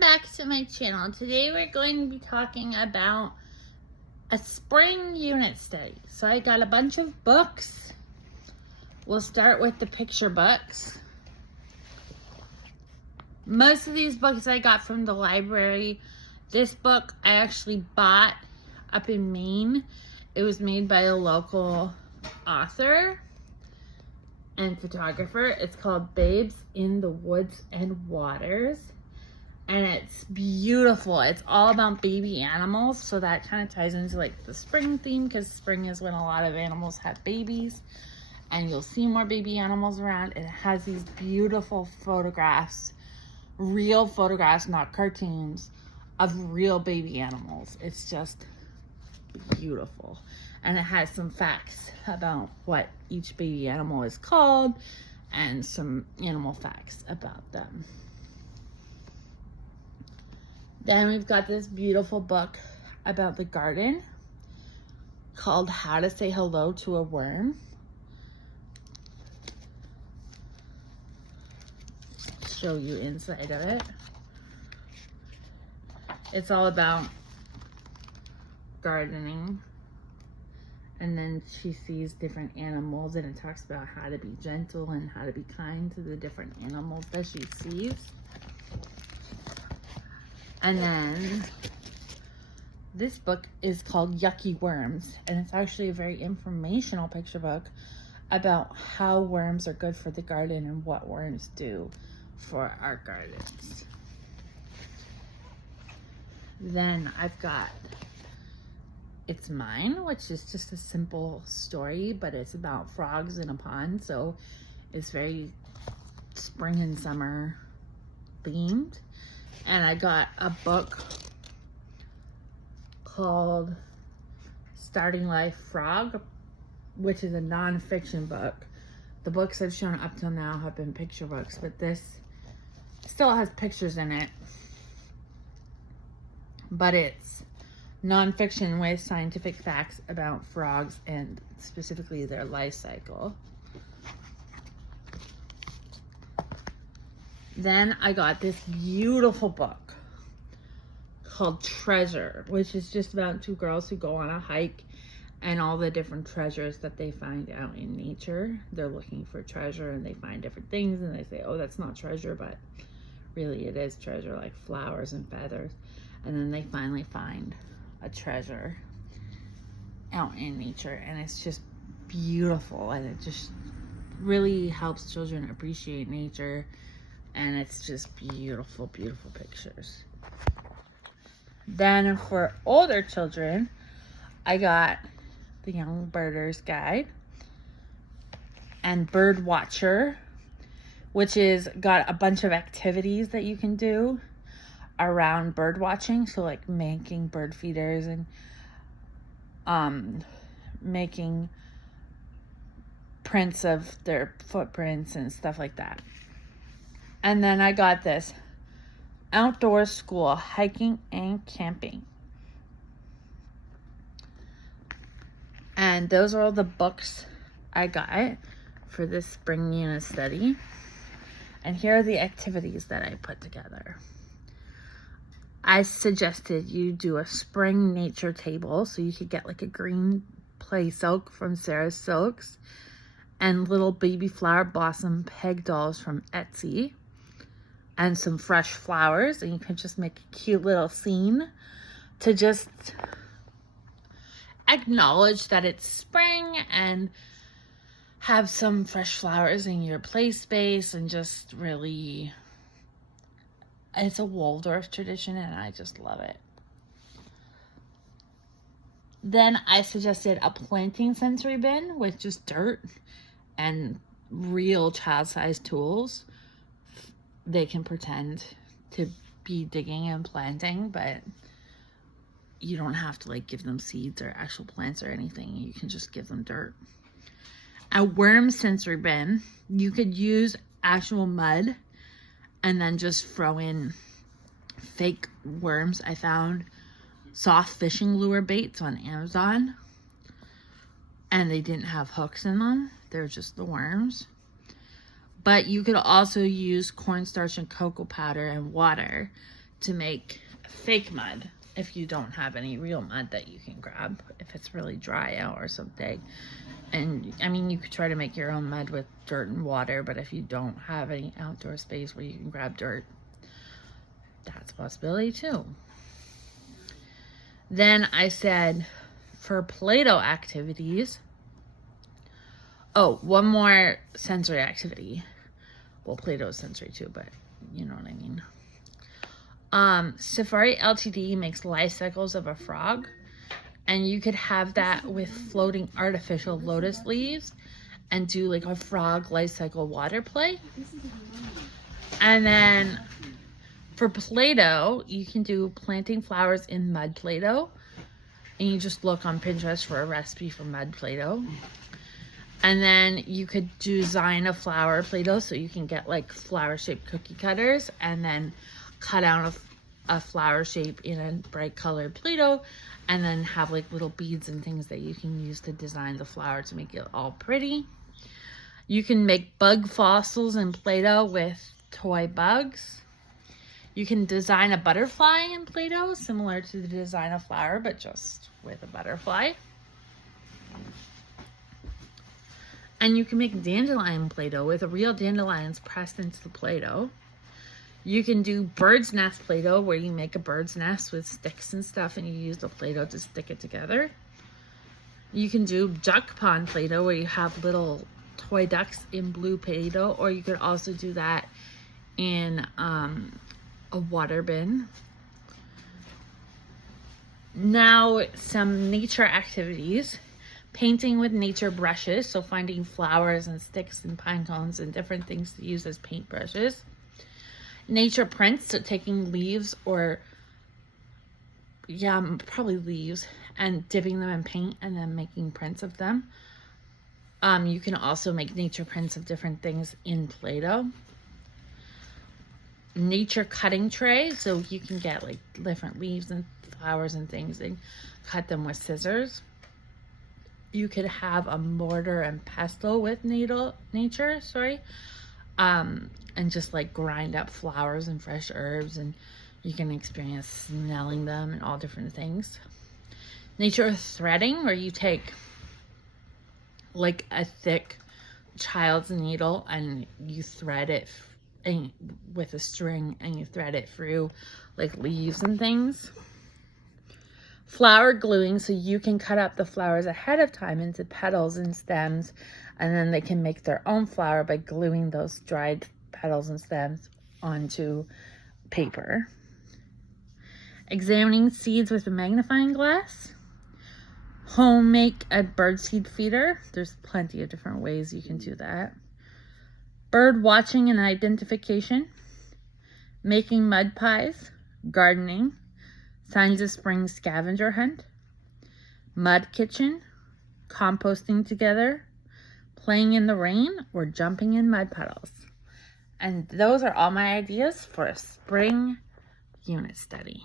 back to my channel. Today we're going to be talking about a spring unit study. So I got a bunch of books. We'll start with the picture books. Most of these books I got from the library. This book I actually bought up in Maine. It was made by a local author and photographer. It's called Babes in the Woods and Waters. And it's beautiful. It's all about baby animals. So that kind of ties into like the spring theme, because spring is when a lot of animals have babies. And you'll see more baby animals around. It has these beautiful photographs, real photographs, not cartoons, of real baby animals. It's just beautiful. And it has some facts about what each baby animal is called and some animal facts about them. Then we've got this beautiful book about the garden called How to Say Hello to a Worm. Show you inside of it. It's all about gardening. And then she sees different animals, and it talks about how to be gentle and how to be kind to the different animals that she sees. And then this book is called Yucky Worms, and it's actually a very informational picture book about how worms are good for the garden and what worms do for our gardens. Then I've got It's Mine, which is just a simple story, but it's about frogs in a pond, so it's very spring and summer themed. And I got a book called Starting Life Frog, which is a nonfiction book. The books I've shown up till now have been picture books, but this still has pictures in it. But it's nonfiction with scientific facts about frogs and specifically their life cycle. Then I got this beautiful book called Treasure, which is just about two girls who go on a hike and all the different treasures that they find out in nature. They're looking for treasure and they find different things and they say, oh, that's not treasure, but really it is treasure, like flowers and feathers. And then they finally find a treasure out in nature, and it's just beautiful, and it just really helps children appreciate nature, and it's just beautiful, beautiful pictures. Then for older children, I got the Young Birders Guide and Bird Watcher, which is got a bunch of activities that you can do around bird watching. So like making bird feeders and making prints of their footprints and stuff like that. And then I got this Outdoor School Hiking and Camping. And those are all the books I got for this spring unit study. And here are the activities that I put together. I suggested you do a spring nature table, so you could get like a green play silk from Sarah Silks and little baby flower blossom peg dolls from Etsy and some fresh flowers, and you can just make a cute little scene to just acknowledge that it's spring and have some fresh flowers in your play space, and just really, it's a Waldorf tradition and I just love it. Then I suggested a planting sensory bin with just dirt and real child-sized tools. They can pretend to be digging and planting, but you don't have to like give them seeds or actual plants or anything. You can just give them dirt. A worm sensory bin, you could use actual mud and then just throw in fake worms. I found soft fishing lure baits on Amazon, and they didn't have hooks in them. They're just the worms. But you could also use cornstarch and cocoa powder and water to make fake mud if you don't have any real mud that you can grab if it's really dry out or something. And I mean, you could try to make your own mud with dirt and water, but if you don't have any outdoor space where you can grab dirt, that's a possibility too. Then I said for Play-Doh activities, oh, one more sensory activity. Well, Play-Doh is sensory too, but you know what I mean. Safari Ltd makes life cycles of a frog, and you could have that with floating artificial lotus leaves and do like a frog life cycle water play. And then for Play-Doh, you can do planting flowers in mud Play-Doh, and you just look on Pinterest for a recipe for mud Play-Doh. And then you could design a flower Play-Doh, so you can get like flower shaped cookie cutters and then cut out a flower shape in a bright colored Play-Doh, and then have like little beads and things that you can use to design the flower to make it all pretty. You can make bug fossils in Play-Doh with toy bugs. You can design a butterfly in Play-Doh, similar to the design of flower, but just with a butterfly. And you can make dandelion Play-Doh with real dandelions pressed into the Play-Doh. You can do bird's nest Play-Doh, where you make a bird's nest with sticks and stuff and you use the Play-Doh to stick it together. You can do duck pond Play-Doh, where you have little toy ducks in blue Play-Doh, or you could also do that in a water bin. Now, some nature activities. Painting with nature brushes, so finding flowers and sticks and pine cones and different things to use as paint brushes. Nature prints, so taking leaves or, probably leaves, and dipping them in paint and then making prints of them. You can also make nature prints of different things in Play-Doh. Nature cutting tray, so you can get like different leaves and flowers and things and cut them with scissors. You could have a mortar and pestle with nature, and just like grind up flowers and fresh herbs, and you can experience smelling them and all different things. Nature threading, where you take like a thick child's needle and you thread it with a string, and you thread it through like leaves and things. Flower gluing, so you can cut up the flowers ahead of time into petals and stems, and then they can make their own flower by gluing those dried petals and stems onto paper. Examining seeds with a magnifying glass. Home make a birdseed feeder. There's plenty of different ways you can do that. Bird watching and identification. Making mud pies. Gardening. Signs of spring scavenger hunt. Mud kitchen. Composting together. Playing in the rain, or jumping in mud puddles. And those are all my ideas for a spring unit study.